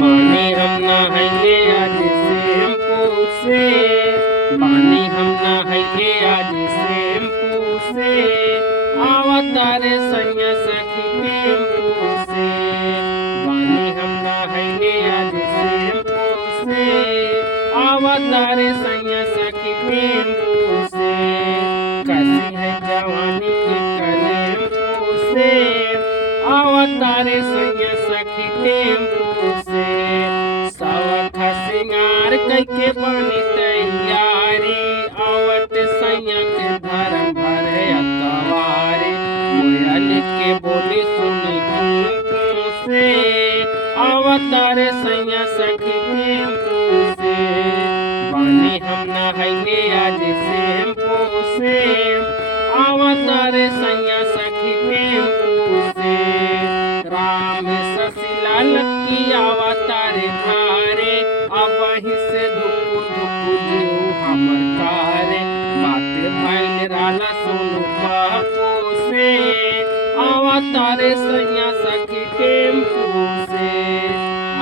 बानी हम नहाइले आज शैम्पू से, बानी हम नहाइले आज शैम्पू से, आवतारे सैया सखी टेम्पू से। बानी हम नहाइले आज शैम्पू से, आवतारे सैया सखी टेम्पू से। कैसी है जवानी के कलेम्पू से, आवतारे सैया सखी टेम्पू से। सवख सिंगार कैके बनी तैयारी, आवत सैया के धर्म भरे अतवारी। कोयल के बोली सुनी टेम्पू से, आवतारे सैया सखी टेम्पू से। बानी हम नहाइले आज शैम्पू से, आवतारे सैया सखी टेम्पू से। राम ससिला लक्की आवतारे धारे, अबहि से धुकु धुकु जीव हमर कारे। बाते भइल राला सोनू पप्पू से, आवतारे सैया सखी टेम्पू से,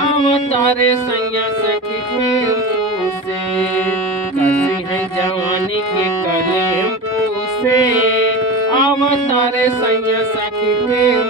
आवतारे सैया सखी टेम्पू से। कैसी है जवानी के कलेम्पू से, आवतारे सैया सखी टेम्पू